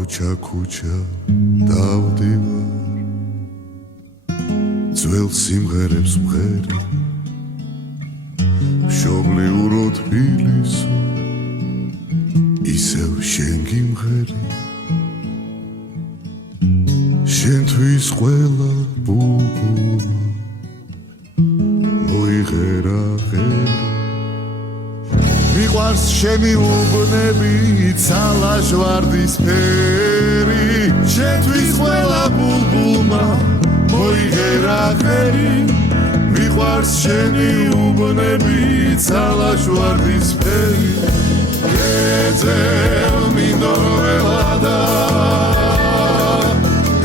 ქუჩა დავდივარ ძველ სიმღერებს მღერი მშობლიურო თბილისო ისევ შენ გიმღერი შენთვის ყველა ბუბულა მოიღერა ღერი მიყვარს შენი უბნები ცალაჟვარდის ფერი შენთვის ყველა ბულბულმა მოიღერა ღერი მიყვარს შენი უბნები ცალაჟვარდის ფერი გეძელ მინდორო ელადა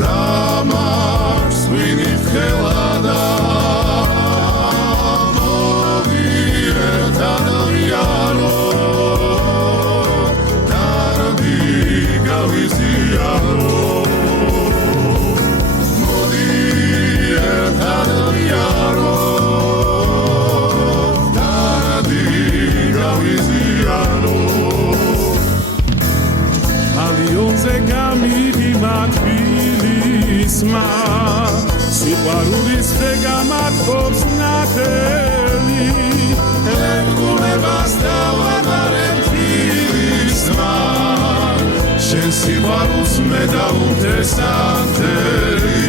დამარს ვინი ხელადა სიყვარულის შეგამართობს ნახელი ელგუნებას დავადარებ ფილისმა შენ სიყვარულს მე დავუნთესანთელი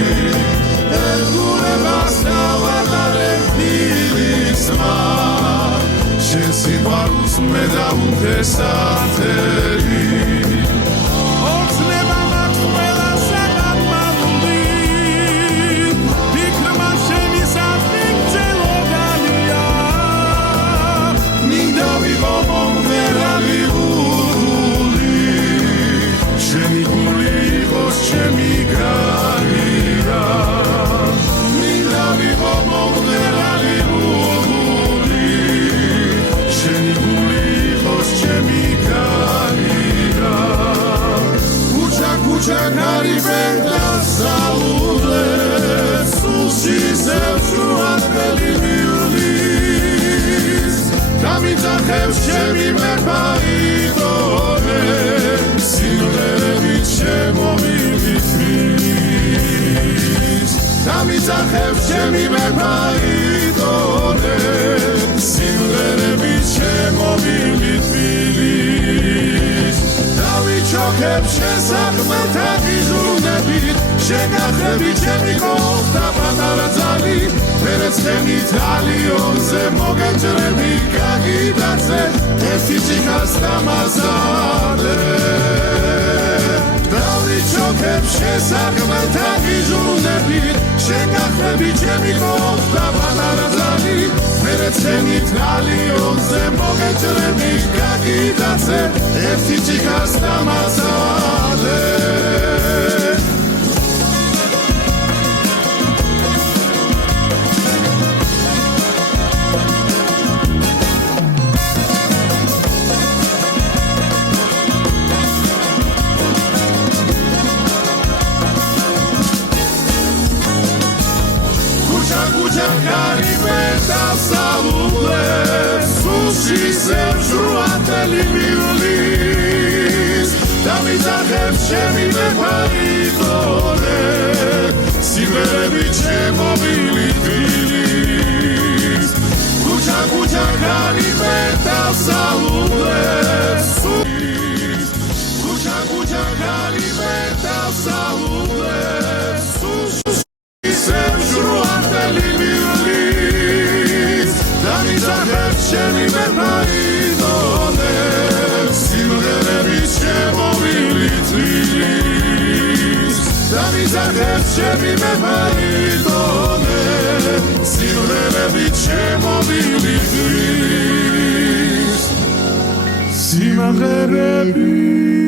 ელგუნებას დავადარებ ფილისმა შენ სიყვარულს მე დავუნთესანთელი ჩემი მეფაიდონე სიმღერებით შემომილის დამიძახებს ჩემი მეფაიდონე სიმღერებით შემომილის დავიჩოქებ შენ საქმეთა გიზრუნებით შეგახები ჩემი კოხთა პატარა ძალი მერეც ჩემი თალიონზე მოგეჯრები გაგიდაცე ერთი ციხას დამაზადე დავიჩოქებ შენ საქმეთა გიზრუნებით შეგახები ჩემი კოხთა პატარა ძალი მერეც ჩემი თალიონზე მოგეჯრები გაგიდაცე ერთი ციხას დამაზადე დამიძახებს ჩემი მეფაიდონე სიმღერებით შემომილი თბილის ქუჩა გარიბენ დავსალულებს ქუჩა გარიბენ დავსალულებს ისევ ჟრუათელი მივლის დამიძახებს ჩემი მეფაიდონე სიმღერებით შემომილი თბილის დამიძახებს ჩემი მეფაიდონე სიმღერებით შემომილი თბილის სიმღერებით